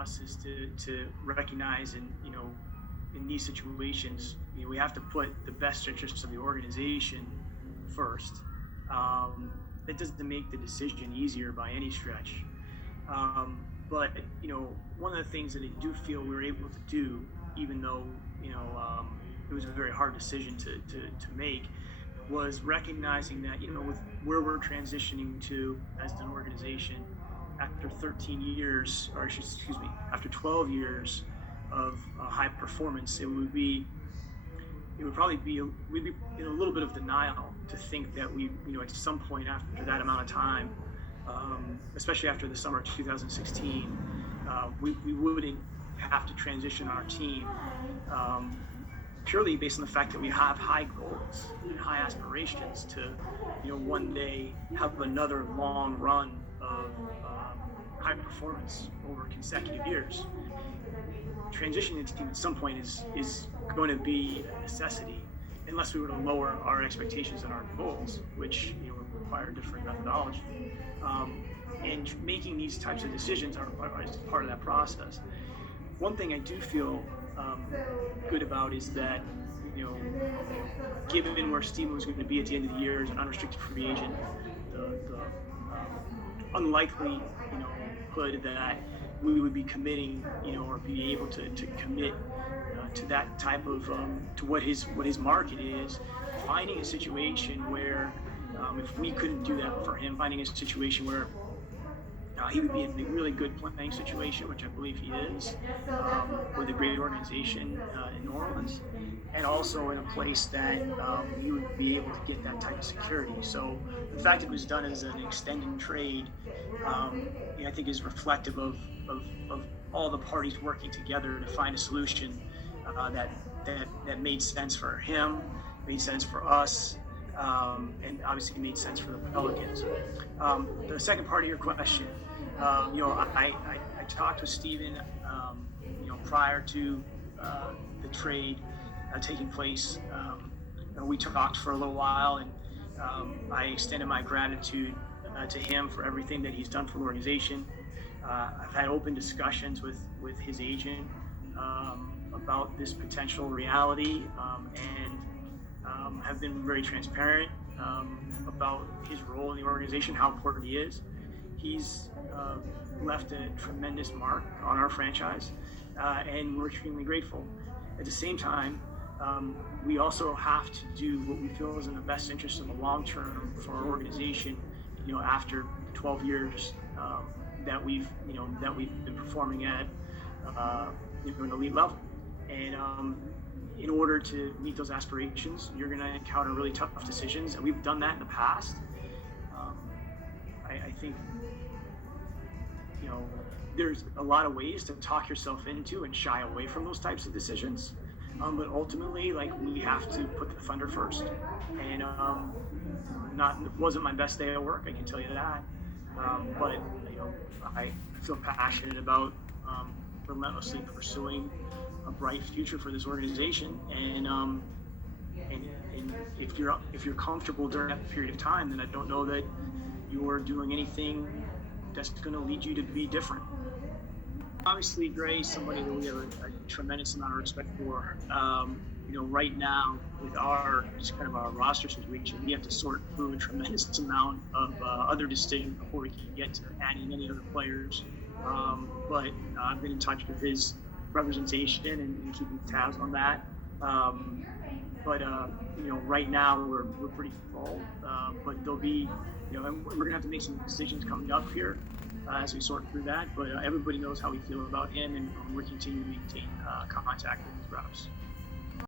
us is to recognize, and in these situations, we have to put the best interests of the organization first. That doesn't make the decision easier by any stretch. But one of the things that I do feel we were able to do, even though it was a very hard decision to make, was recognizing that with where we're transitioning to as an organization after 13 years, or excuse me, after 12 years of high performance, it would probably be we'd be in a little bit of denial to think that we at some point after that amount of time, especially after the summer of 2016, we wouldn't have to transition our team, purely based on the fact that we have high goals and high aspirations to one day have another long run of high performance over consecutive years. Transitioning the team at some point is going to be a necessity, unless we were to lower our expectations and our goals, which would require different methodology. And making these types of decisions are part of that process. One thing I do feel good about is that given where Steven was going to be at the end of the year as an unrestricted free agent, the unlikely hood that we would be committing or be able to commit to that type of to what his market is, finding a situation where if we couldn't do that for him, finding a situation where he would be in a really good playing situation, which I believe he is, with a great organization in New Orleans, and also in a place that he would be able to get that type of security. So the fact it was done as an extended trade, I think is reflective of all the parties working together to find a solution that made sense for him, made sense for us, and obviously made sense for the Pelicans. The second part of your question, I talked with Steven, prior to the trade taking place. We talked for a little while, and I extended my gratitude to him for everything that he's done for the organization. I've had open discussions with his agent about this potential reality, and have been very transparent about his role in the organization, how important he is. He's left a tremendous mark on our franchise, and we're extremely grateful. At the same time, we also have to do what we feel is in the best interest of the long term for our organization. After 12 years that we've been performing at an elite level, and in order to meet those aspirations, you're going to encounter really tough decisions, and we've done that in the past. I think there's a lot of ways to talk yourself into and shy away from those types of decisions, but ultimately, we have to put the Thunder first. And it wasn't my best day at work, I can tell you that. But I feel passionate about relentlessly pursuing a bright future for this organization, and if you're comfortable during that period of time, then I don't know that you're doing anything that's going to lead you to be different. Obviously, Gray is somebody that we have a tremendous amount of respect for. Right now, with our roster situation, we have to sort through a tremendous amount of other decisions before we can get to adding any other players. But I've been in touch with his representation and keeping tabs on that. But right now we're pretty full. But there'll be, and we're gonna have to make some decisions coming up here as we sort through that. But everybody knows how we feel about him, and we're continuing to maintain contact with his reps.